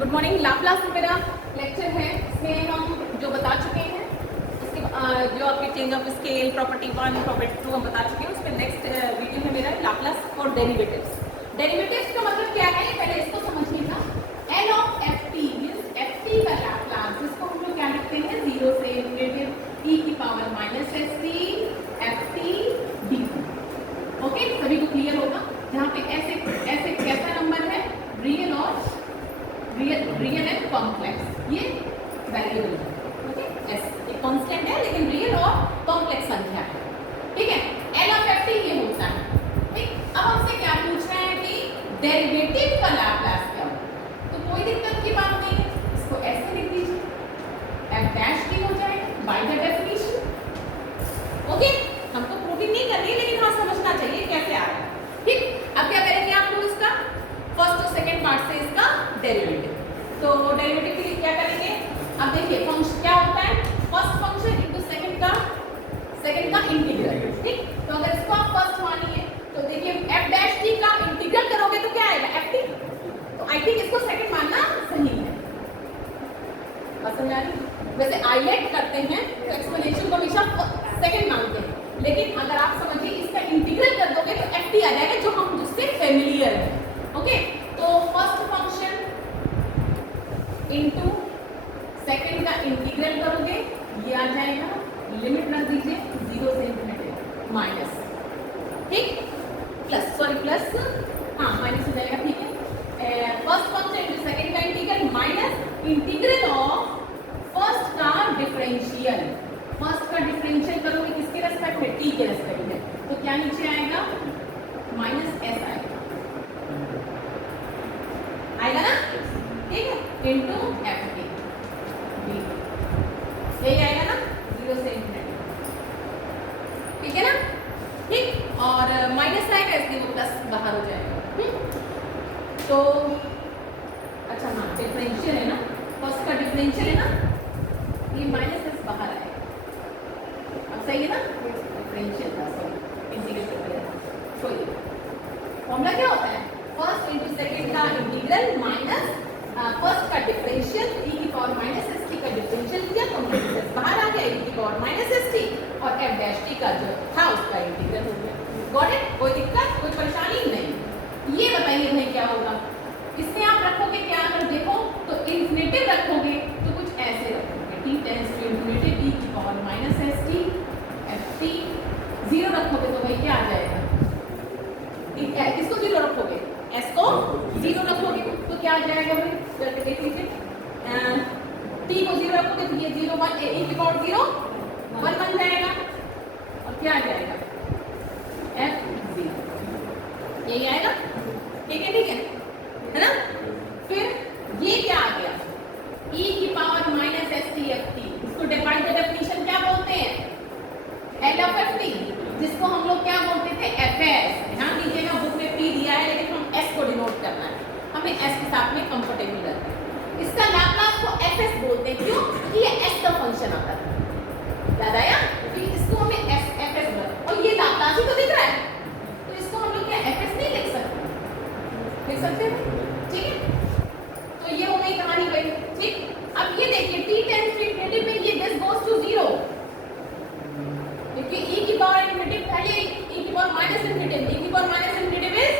Good morning. Laplace मेरा lecture है, इसमें हम जो बता चुके हैं उसके जो आपके change of scale property 1 property 2 हम बता चुके हैं। उसमें नेक्स्ट वीडियो है मेरा लाप्लास और डेरिवेटिव्स। डेरिवेटिव्स का मतलब क्या है पहले इसको समझिएगा। L of F T means F T का लाप्लास, जिसको हम लोग क्या लिखते हैं 0 से इन्फिनिटी ई की power minus S T F T D. Okay, सभी को क्लियर होगा। जहाँ पे ऐसे ऐसे कैसा नंबर है, रियल और रियल एंड कॉम्प्लेक्स, ये वेरिएबल है। ओके, एस एक कांस्टेंट है लेकिन रियल और कॉम्प्लेक्स संख्या है। ठीक है, एल ऑफ एफ टी ये होता है। ठीक, अब हमसे क्या पूछ रहे हैं कि डेरिवेटिव का लाप्लास क्या होगा। तो कोई दिक्कत की बात नहीं है, इसको ऐसे लिख दीजिए, एफ डैश टी हो जाएगा बाय द डेफिनेशन। ओके, हमको प्रूविंग नहीं करनी है लेकिन हाँ समझना चाहिए कैसे आ रहा है। ठीक, अब क्या करेंगे आप लोग इसका फर्स्ट और सेकंड पार्ट से इसका डेरिवेटिव। तो डेरिवेटिव के लिए क्या करेंगे, अब देखिए फंक्शन क्या होता है, फर्स्ट फंक्शन इनटू सेकंड का इंटीग्रल। ठीक, तो अगर इसको आप फर्स्ट मानिए तो देखिए f डैश t का इंटीग्रल करोगे तो क्या आएगा ft। तो आई थिंक इसको सेकंड मानना सही है। बात समझ आ रही? वैसे आइलेट करते हैं तो एक्सप्लेनेशन को हमेशा सेकंड मानते हैं, लेकिन अगर आप समझिए इसका इंटीग्रल कर दोगे तो ft आ जाएगा, जो हम जिससे फेमिलियर है। ओके, तो फर्स्ट फंक्शन इनटू सेकंड का इंटीग्रल करोगे ये आ जाएगा, लिमिट रख दीजिए 0 से इन्फिनिटी माइनस, ठीक, प्लस हाँ माइनस हो जाएगा। ठीक है, फर्स्ट फंक्शन इनटू सेकंड का integral minus integral of first का डिफरेंशियल। फर्स्ट का डिफरेंशियल करोगे किसके रेस्पेक्ट में, t के रेस्पेक्ट में, तो क्या नीचे आएगा माइनस s आएगा ना। ठीक है, इनटू एफ टी यही आएगा ना 0 से इन्फिनिटी। ठीक है ना। ठीक, और माइनस आएगा इसलिए वो प्लस बाहर हो जाएगा। तो अच्छा हाँ डिफरेंशियल है ना, फर्स्ट का डिफरेंशियल है ना, ये माइनस एस बाहर आएगा। अब सही है ना, डिफरेंशियल था सॉरी इंटीग्रल कोई फॉर्मूला क्या होता है, फर्स्ट इनटू सेकंड का इंटीग्रल माइनस फर्स्ट का डिफरेंशियल e की पावर माइनस एस टी का डिफरेंशियल किया तो बाहर आ गया e की पावर माइनस एस टी, और f डैश टी का जो था उसका इंटीग्रल हो गया। Got it? कोई दिक्कत कोई परेशानी नहीं। ये बताइए भाई क्या होगा इसमें, आप रखोगे क्या, अगर देखो तो इन्फिनिटिव रखोगे तो कुछ ऐसे रखोगे, t tends to infinity e की power minus S T F T. 0 रखोगे तो भाई क्या आ जाएगा, किसको 0 रखोगे, s को 0 रखोगे तो क्या आ जाएगा भाई, करके देख लीजिए। t को 0 रखोगे तो ये 0 1 e की पावर 0 1 बन जाएगा, और क्या आ जाएगा f 0, यही आएगा। ठीक है ना। फिर ये क्या आ गया e की power minus S T F T, इसको डिवाइड द डेफिनेशन क्या बोलते हैं, l ऑफ एफ टी, जिसको हम लोग क्या बोलते थे एफ एस। ध्यान दीजिएगा बुक में p दिया है लेकिन हम s को डिनोट करना है, हमें s के साथ में कंफर्टेबल रहता है। इसका लाप्लास को fs बोलते हैं, क्यों कि ये s का फंक्शन आता है, याद आया कि इसको हमें s fs बोलते, और ये लाप्लास ही तो दिख रहा है, तो इसको हम लोग क्या fs नहीं लिख सकते, लिख सकते हैं। ठीक है, तो ये हो गई कहानी गई। ठीक, अब ये देखिए t टेंड्स टू इन्फिनिटी में ये दिस गोस टू 0, क्योंकि e की पावर इन्फिनिटी पहले e की पावर माइनस इन्फिनिटी, e की power minus infinity is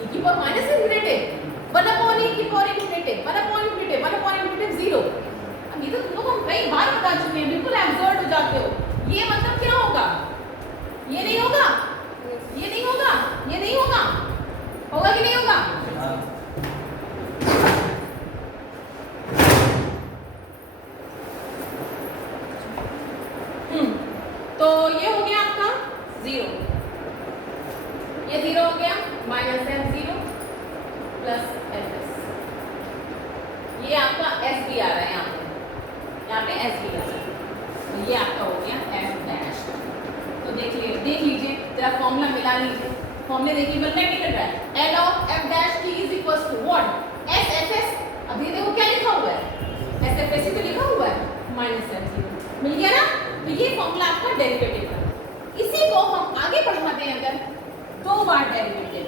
e की power minus infinity 1 upon e की power infinity 1 upon infinity 1 upon infinity 0। अब ये तो तुम लोग हम कई बार बता चुके हैं, बिल्कुल एब्सर्ड हो जाते हो। ये मतलब क्या होगा, ये नहीं होगा, ये नहीं होगा, ये नहीं होगा, होगा कि नहीं होगा, तो ये हो गया आपका 0, ये 0 हो गया minus F 0 plus F S, ये आपका एस भी आ रहा है यहाँ पे एस भी आ रहा है, तो ये आपका हो गया एफ डैश। तो देख लीजिए जरा फॉर्मूला मिला लीजिए, फॉर्मूले देखिए बनना क्या कर रहा है, L of F dash T is equals to what S F S. अभी देखो क्या लिखा हुआ है, एस एफ एस ही तो लिखा हुआ है माइनस एफ 0, मिल गया ना। तो ये फॉर्मूला आपका डेरिवेटिव का, इसी को हम आगे बढ़ाते हैं अगर 2 बार डेरिवेटिव।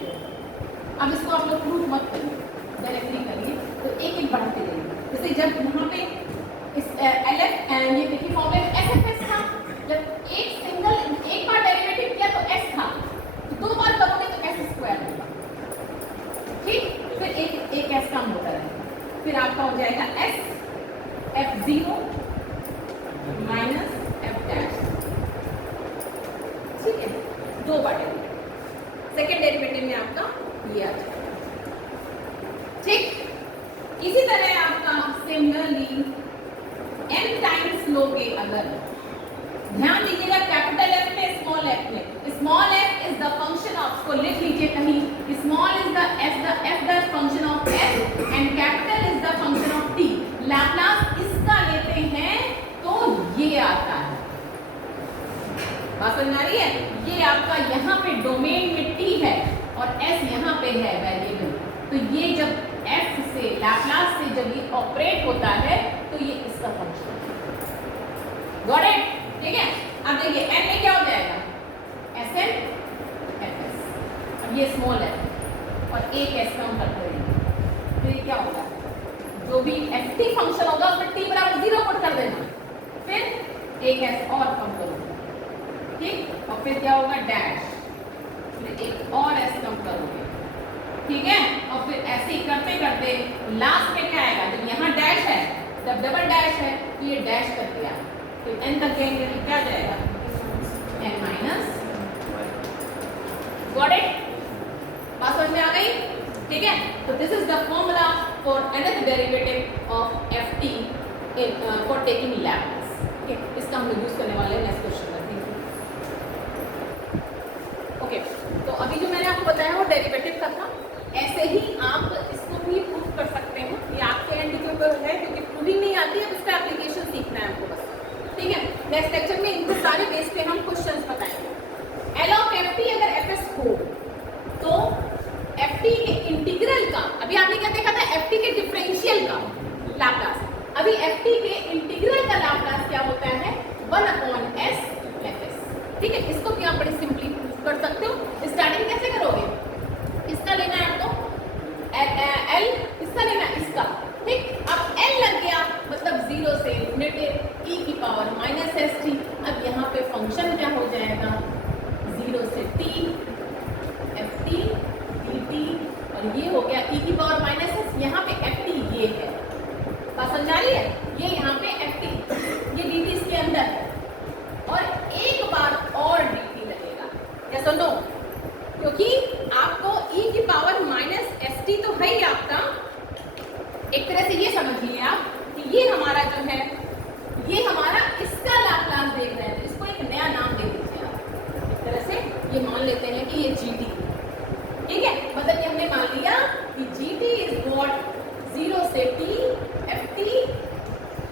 अब इसको आप लोग प्रूफ मत करिए, डायरेक्टली करिए, तो एक जब यहाँ पे इस LF ये देखिए फॉर्मूले में SFS था, जब एक बार डेरिवेटिव किया तो S था, तो 2 बार करोगे तो S स्क्वायर होगा, ठीक। फिर एक S कम होता रहेगा, फिर आपका हो जाएगा S F0 minus F dash, ठीक है। 2 बार डेरिवेटिव, सेकेंड डेरिवेटिव में आपका ये आ जाएगा, ठीक। इसी तरह आपका सिमिलरली n टाइम्स लोगे अगर, ध्यान दीजिएगा कैपिटल F में स्मॉल f में, small f is the function of, को लिख लीजिए कहीं, small is the f the function of s and capital is the function of t। Laplace इसका लेते हैं तो ये आता है, बात समझ आ रही है। ये आपका यहाँ पे डोमेन में t है और s यहाँ पे है वेरिएबल, तो ये जब f से लैप्लास से जब ये ऑपरेट होता है तो ये इसका फंक्शन है, गॉट इट, ठीक है। अब देखिए n में क्या हो जाएगा, Sn Fs, अब ये स्मॉल है और एक s कम करते रहेंगे, फिर क्या होगा, जो भी ft फंक्शन होगा उसमें t बराबर 0 पुट कर देना, फिर एक s और कम करोगे, ठीक, और फिर क्या होगा डैश, फिर एक और s कम करोगे, ठीक है। और फिर ऐसे ही करते करते लास्ट में क्या आएगा, जब यहाँ डैश है, जब डबल डैश है तो ये डैश कर दिया, फिर n तक जाएंगे तो क्या जाएगा n माइनस, गॉट इट, बात समझ में आ गई, ठीक है। तो this is the formula for another derivative of ft for taking Laplace, ठीक है। इसका हम लोग यूज करने वाले हैं नेक्स्ट क्वेश्चन में, ओके। तो अभी जो मैंने आपको बताया वो डेरिवेटिव का था, ऐसे ही आप इसको भी प्रूव कर सकते हैं, ये आपके एंड के ऊपर है क्योंकि प्रूविंग नहीं आती है, अब इसका एप्लीकेशन सीखना है आपको बस, ठीक है। नेक्स्ट लेक्चर में इनके सारे बेस पे हम क्वेश्चंस बताएंगे। L ऑफ ft अगर Fs हो तो ft के इंटीग्रल का, अभी आपने क्या देखा था, ft के डिफरेंशियल का लैप्लास, अभी ft के इंटीग्रल का लैप्लास क्या होता है 1/s Fs, ठीक है। इसको भी आप बड़ी सिंपली प्रूव कर सकते हो। स्टार्टिंग कैसे करोगे, इसका लेना है आपको L, इसका लेना है इसका, ठीक। अब L लग गया मतलब 0 से इंफिनिटी e की पावर माइनस st, अब यहाँ पे फंक्शन क्या हो जाएगा 0 से t ft dt, और ये हो गया e की पावर माइनस s, यहाँ पे ft ये है, बात समझ आ रही है, ये यहाँ पे ft, ये dt इसके अंदर है, और एक बार और dt लगेगा, या सुनो, क्योंकि आपको e की पावर माइनस st तो है ही आपका, एक तरह से ये समझिए आप कि ये हमारा जो है, ये हमारा इसका लैप्लास देख रहे हैं, इसको एक नया नाम दे दीजिए आप, एक तरह से ये मान लेते हैं कि ये gt, ठीक है। मतलब ये हमने मान लिया कि gt इज व्हाट 0 से t ft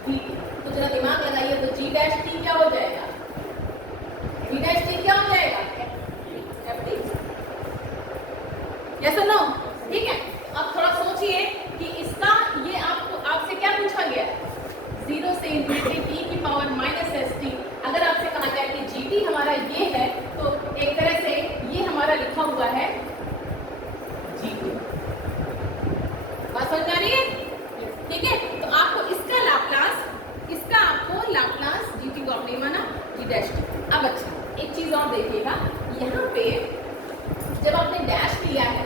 dt, तो जरा दिमाग लगाइए, तो g डैश t क्या हो जाएगा, g डैश t क्या हो जाएगा ft, यस और नो, ठीक है। अब थोड़ा सोचिए कि इसका, ये आपको आपसे क्या पूछा गया, 0 से इंफिनिटी e की पावर माइनस st, अगर आपसे कहा जाए कि gt हमारा ये है तो एक तरह से ये हमारा लिखा हुआ है g2, बात समझ आ रही है, ठीक है। तो आपको इसका लैप्लास gt को आपने माना g डैश t। अब अच्छा एक चीज और देखिएगा, यहाँ पे जब आपने डैश लिया है,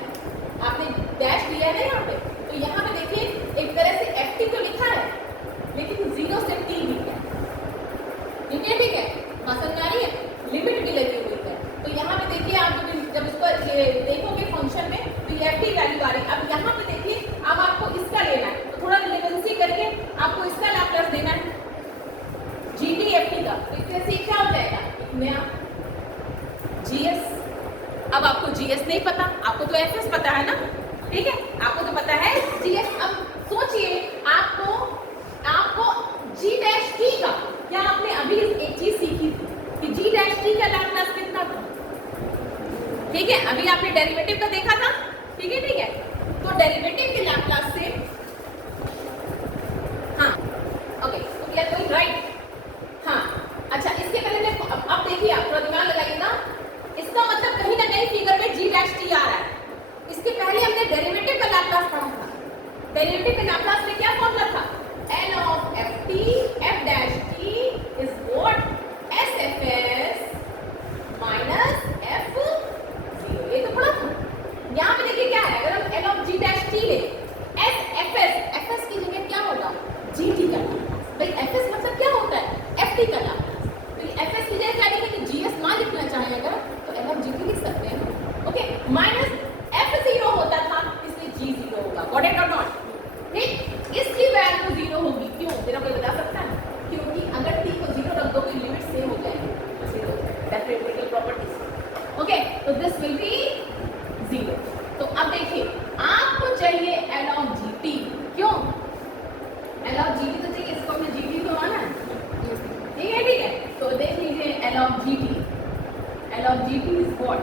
आपने डैश लिया है ना यहाँ पे, तो यहाँ पे देखिए एक तरह से ft तो लिखा है लेकिन 0 से t भी है, ठीक है, ठीक है, बात समझ आ रही है, लिमिट भी लगी हुई है। तो यहाँ पे देखिए आप जब इसको देखोगे फंक्शन में तो ये ft वैल्यू आ रही है। अब यहाँ पे देखिए अब आपको इसका लेना है, तो थोड़ा रिलेवेंसी करके आपको इसका लैप्लास देना है gt ft का, तो इस तरह से क्या हो जाएगा एक नया gs। अब आपको gs नहीं पता, आपको तो fs पता है ना, ठीक है, आपको तो पता है gs। अब सोचिए आपको g डैश t का, क्या आपने अभी एक चीज सीखी थी कि g डैश t का लैप्लास कितना था, ठीक है, अभी आपने डेरिवेटिव का देखा था, ठीक है, ठीक है। तो डेरिवेटिव के लैप्लास से, हाँ ओके, तो क्या कोई राइट, हाँ अच्छा, इसके पहले अब देखिए आप थोड़ा दिमाग लगाइएगा, इसका मतलब कहीं ना कहीं फिगर में g डैश t आ रहा है। इसके पहले हमने डेरिवेटिव का लैप्लास पढ़ा था, डेरिवेटिव के लैप्लास में क्या फॉर्मूला था L of ft f dash t is what? SFS minus f0। ये तो पढ़ा था। यहाँ पे देखिए क्या है, अगर हम L of g dash t ले, fs की जगह क्या होगा? gt का लाप्लास। भाई fs मतलब क्या होता है? ft का लाप्लास। तो ये fs की जगह क्या लिखेंगे? gs ना लिखना चाहें अगर तो L of gt लिख सकते हैं। ओके, माइनस f0 होता था इसलिए g0 होगा। गॉट इट और नॉट? ठीक, इसकी वैल्यू 0 होगी। क्यों? मेरा कोई बता सकता है? क्योंकि अगर t को 0 रख दो तो लिमिट सेम हो जाएगी, 0 हो जाएगा। Definitely properties. ओके, तो दिस विल बी 0। तो अब देखिए आपको चाहिए L of gt। क्यों? L of gt तो चाहिए, इसको हमने gt तो माना है, ठीक है, ठीक है। तो देख लीजिए L of gt, L of gt is what?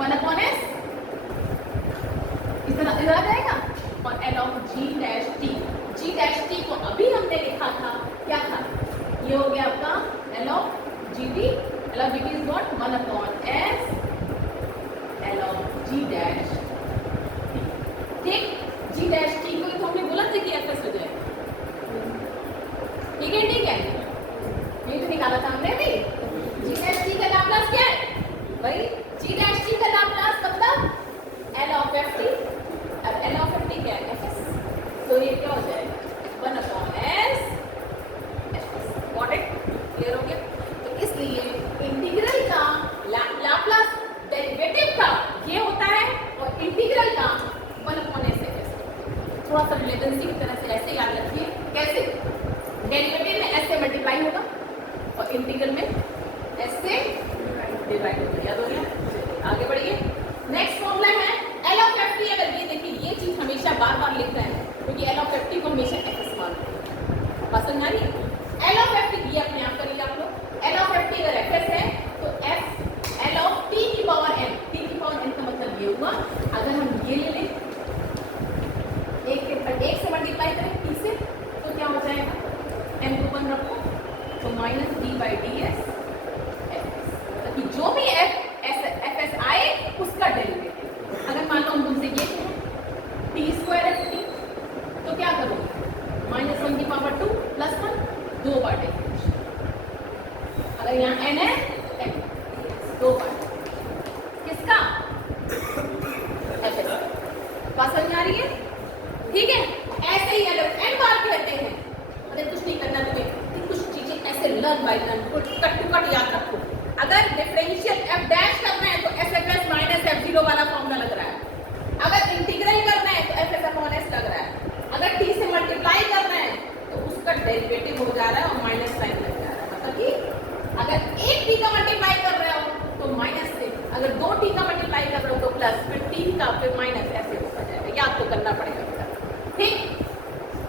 1 upon s, इतना इधर आ जाएगा। और L of g dash t, g dash t को अभी हमने लिखा था, क्या था? ये हो गया आपका L of gt। L of gt is what? 1 upon s L of g dash t। ठीक, g dash t को तो हमने बोला था कि fs हो जाएगा। ठीक है, ठीक है, ये तो निकाला था हमने भी। g dash t का लाप्लास क्या है भाई? g dash t का लाप्लास मतलब L of ft। अब L of ft क्या है? fs। तो ये क्या हो जाएगा? 1 upon s fs। Got it? Clear हो गया? तो इसलिए इंटीग्रल का लाप्लास डेरिवेटिव का ये होता है और इंटीग्रल का 1 upon s fs। थोड़ा सा रिलेवेंसी की तरह से ऐसे याद रखिए। कैसे? डेरिवेटिव में s से मल्टीप्लाई होगा और इंटीग्रल में s से डिवाइड होगा। याद हो गया? आगे बढ़िए। नेक्स्ट फॉर्मूला है L of ft। अगर ये देखिए, ये चीज हमेशा बार बार लिखना है क्योंकि L of ft को हमेशा fs मानते हैं। बात समझ आ रही है? L of ft ये अपने आप करिए आप लोग। L of ft अगर fs है तो f L of t की पावर n, t की पावर n का मतलब ये हुआ, अगर हम ये ले लें एक से मल्टीप्लाई करें t से तो क्या हो जाएगा? n को 1 रखो तो minus d by D S fs। कि जो भी fs आए उसका डेरिवेटिव। अगर मान लो हम तुमसे ये कहें टी स्क्वायर एफ टी तो क्या करोगे? -1 की पावर 2 प्लस 1, 2 बार डेरिवेटिव। अगर यहाँ n है n 2 बार किसका? fs। बात समझ आ रही है? ठीक है, ऐसे ही अगर n बार कहते हैं, अगर कुछ नहीं करना तुम्हें, कुछ चीजें ऐसे learn by learn, cut to cut याद रखो। अगर डिफरेंशियल f डैश करना है तो sfs माइनस f0 वाला फॉर्मूला लग रहा है। अगर इंटीग्रल करना है तो fs अपॉन s लग रहा है। अगर t से मल्टीप्लाई करना है तो उसका डेरिवेटिव हो जा रहा है और माइनस साइन लग जा रहा है। मतलब कि अगर एक t का मल्टीप्लाई कर रहे हो तो माइनस से, अगर 2 t का मल्टीप्लाई कर रहे हो तो प्लस, फिर 3 का, फिर माइनस, ऐसे होता जाएगा। याद तो करना पड़ेगा। ठीक,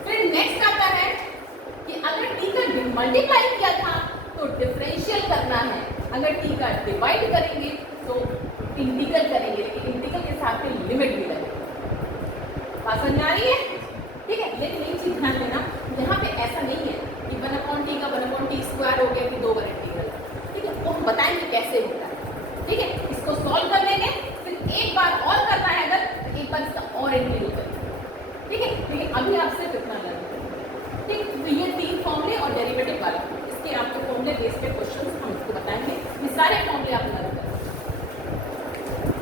फिर नेक्स्ट आता है कि अगर t का मल्टीप्लाई किया था तो डिफरेंशियल करना है, अगर t का डिवाइड करेंगे तो इंटीग्रल करेंगे, लेकिन इंटीग्रल के साथ में लिमिट भी लगेगी। बात समझ आ रही है?